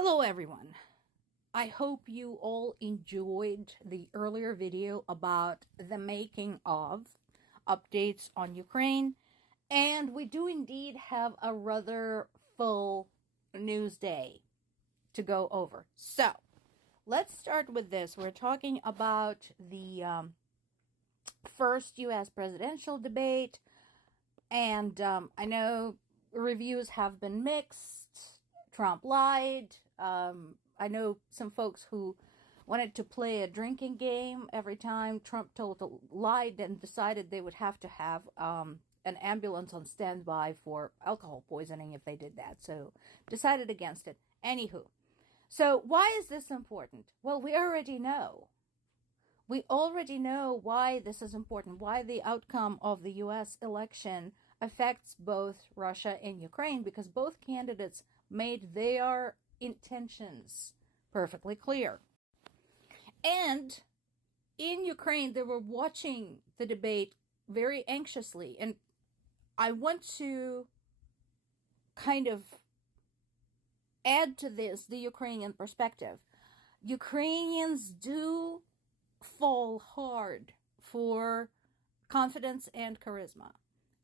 Hello everyone. I hope you all enjoyed the earlier video about the making of updates on Ukraine, and we do indeed have a rather full news day to go over. So, let's start with this. We're talking about the first US presidential debate, and I know reviews have been mixed. Trump lied. I know some folks who wanted to play a drinking game every time Trump lied and decided they would have to have an ambulance on standby for alcohol poisoning if they did that. So decided against it. Anywho, so why is this important? Well, we already know. We already know why this is important, why the outcome of the US election affects both Russia and Ukraine, because both candidates made their intentions perfectly clear. And in Ukraine, they were watching the debate very anxiously. And I want to kind of add to this the Ukrainian perspective. Ukrainians do fall hard for confidence and charisma.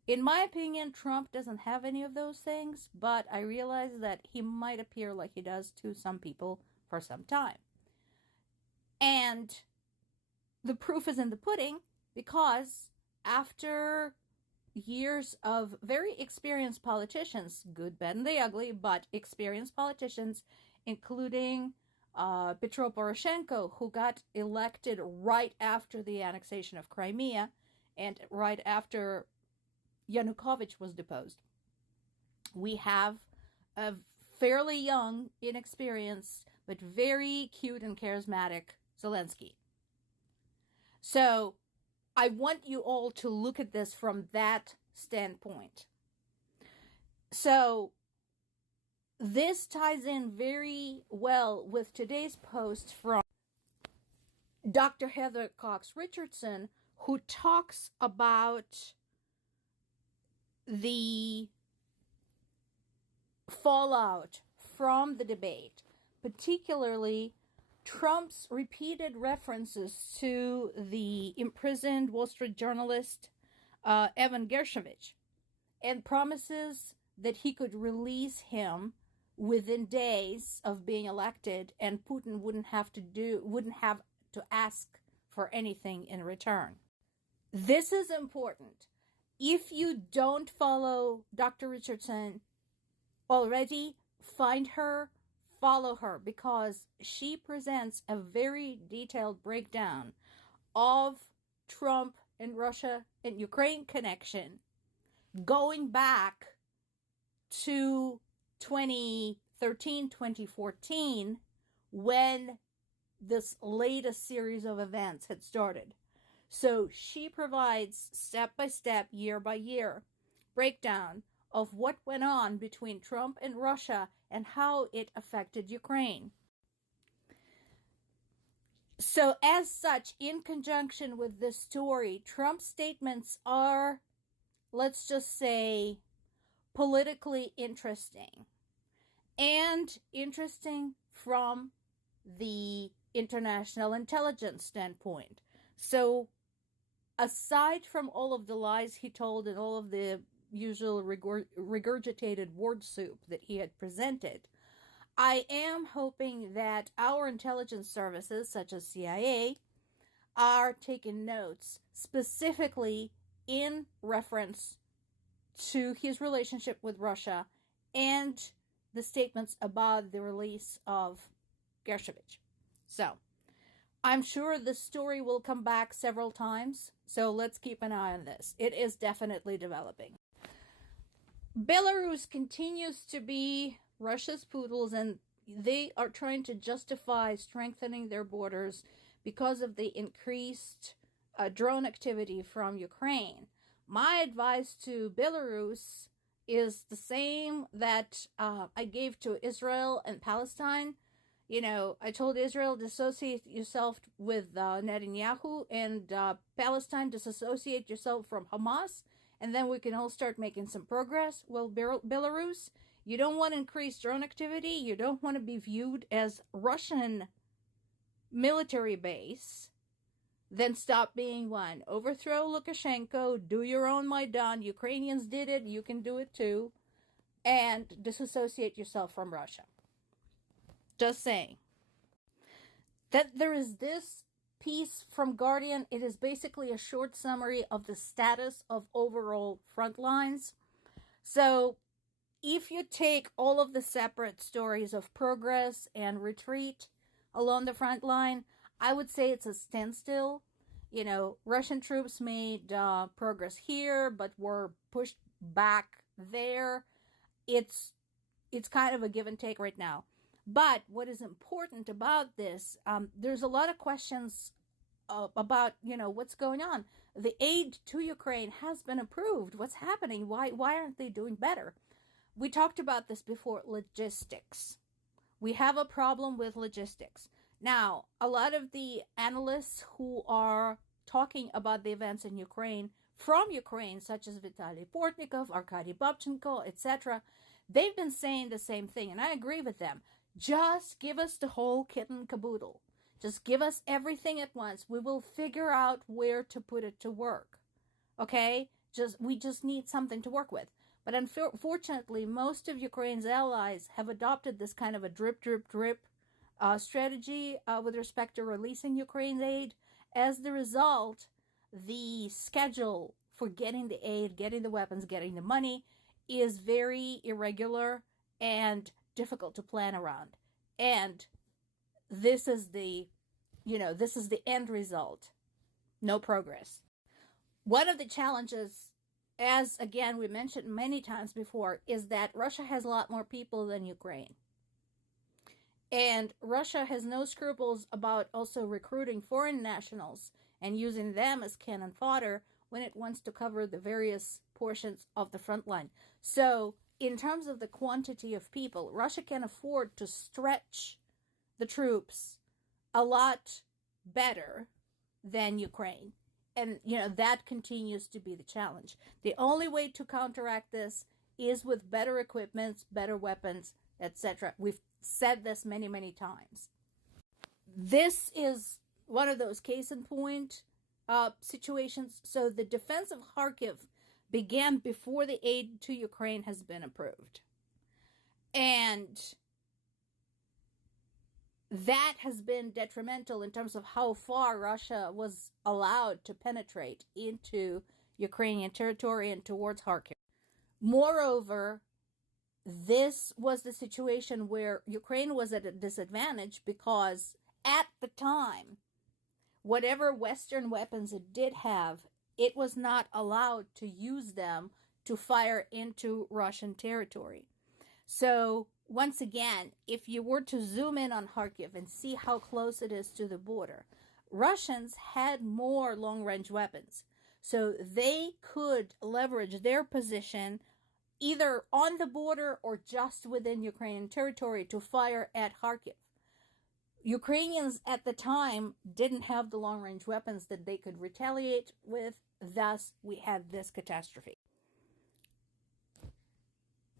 In my opinion, Trump doesn't have any of those things, but I realize that he might appear like he does to some people for some time. And the proof is in the pudding, because after years of very experienced politicians, good, bad, and the ugly, but experienced politicians, including Petro Poroshenko, who got elected right after the annexation of Crimea and right after Yanukovych was deposed. We have a fairly young, inexperienced, but very cute and charismatic Zelensky. So I want you all to look at this from that standpoint. So this ties in very well with today's post from Dr. Heather Cox Richardson, who talks about the fallout from the debate, particularly Trump's repeated references to the imprisoned Wall Street journalist Evan Gershkovich, and promises that he could release him within days of being elected, and Putin wouldn't have to ask for anything in return. This is important. If you don't follow Dr. Richardson already, find her, follow her, because she presents a very detailed breakdown of Trump and Russia and Ukraine connection going back to 2013, 2014, when this latest series of events had started. So she provides step-by-step, year-by-year breakdown of what went on between Trump and Russia and how it affected Ukraine. So as such, in conjunction with this story, Trump's statements are, let's just say, politically interesting. And interesting from the international intelligence standpoint. So aside from all of the lies he told and all of the usual regurgitated word soup that he had presented, I am hoping that our intelligence services, such as CIA, are taking notes specifically in reference to his relationship with Russia and the statements about the release of Gershkovich. So I'm sure the story will come back several times, so let's keep an eye on this. It is definitely developing. Belarus continues to be Russia's poodles, and they are trying to justify strengthening their borders because of the increased drone activity from Ukraine. My advice to Belarus is the same that I gave to Israel and Palestine. You know, I told Israel, dissociate yourself with Netanyahu, and Palestine, disassociate yourself from Hamas, and then we can all start making some progress. Well, Belarus, You don't want to increase drone activity. You don't want to be viewed as Russian military base. Then stop being one. Overthrow Lukashenko. Do your own Maidan. Ukrainians did it. You can do it too. And disassociate yourself from Russia. Just saying. That there is this piece from Guardian. It is basically a short summary of the status of overall front lines. So if you take all of the separate stories of progress and retreat along the front line, I would say it's a standstill. You know, Russian troops made progress here, but were pushed back there. It's kind of a give and take right now. But what is important about this, there's a lot of questions about, you know, what's going on. The aid to Ukraine has been approved. What's happening? Why aren't they doing better? We talked about this before, logistics. We have a problem with logistics. Now, a lot of the analysts who are talking about the events in Ukraine, from Ukraine, such as Vitaly Portnikov, Arkady Babchenko, etc., they've been saying the same thing, and I agree with them. Just give us the whole kit and caboodle. Just give us everything at once. We will figure out where to put it to work. Okay? We just need something to work with. But unfortunately, most of Ukraine's allies have adopted this kind of a drip, drip, drip strategy with respect to releasing Ukraine's aid. As the result, the schedule for getting the aid, getting the weapons, getting the money is very irregular and difficult to plan around. And this is the end result. No progress. One of the challenges, as again we mentioned many times before, is that Russia has a lot more people than Ukraine. And Russia has no scruples about also recruiting foreign nationals and using them as cannon fodder when it wants to cover the various portions of the front line. So in terms of the quantity of people, Russia can afford to stretch the troops a lot better than Ukraine. And, you know, that continues to be the challenge. The only way to counteract this is with better equipment, better weapons, etc. We've said this many, many times. This is one of those case in point situations. So the defense of Kharkiv began before the aid to Ukraine has been approved. And that has been detrimental in terms of how far Russia was allowed to penetrate into Ukrainian territory and towards Kharkiv. Moreover, this was the situation where Ukraine was at a disadvantage because at the time, whatever Western weapons it did have, it was not allowed to use them to fire into Russian territory. So once again, if you were to zoom in on Kharkiv and see how close it is to the border, Russians had more long-range weapons. So they could leverage their position either on the border or just within Ukrainian territory to fire at Kharkiv. Ukrainians at the time didn't have the long-range weapons that they could retaliate with, thus we had this catastrophe.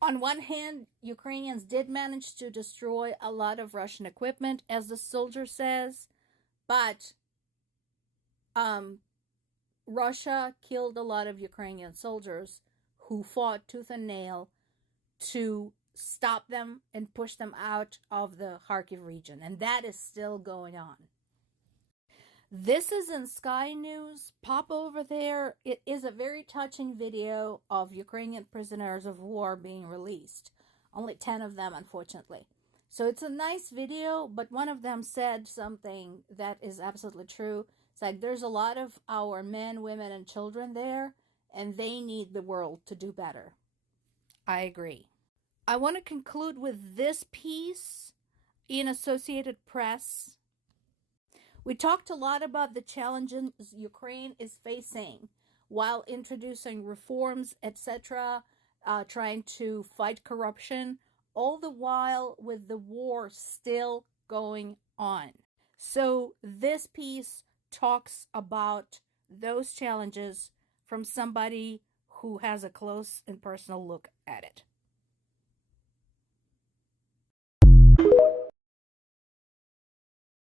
On one hand, Ukrainians did manage to destroy a lot of Russian equipment, as the soldier says, but Russia killed a lot of Ukrainian soldiers who fought tooth and nail to stop them and push them out of the Kharkiv region, and that is still going on. This is in Sky News. Pop over there. It is a very touching video of Ukrainian prisoners of war being released. Only 10 of them, unfortunately. So it's a nice video, but one of them said something that is absolutely true. It's like there's a lot of our men, women, and children there, and they need the world to do better. I agree. I want to conclude with this piece in Associated Press. We talked a lot about the challenges Ukraine is facing while introducing reforms, etc., trying to fight corruption, all the while with the war still going on. So this piece talks about those challenges from somebody who has a close and personal look at it.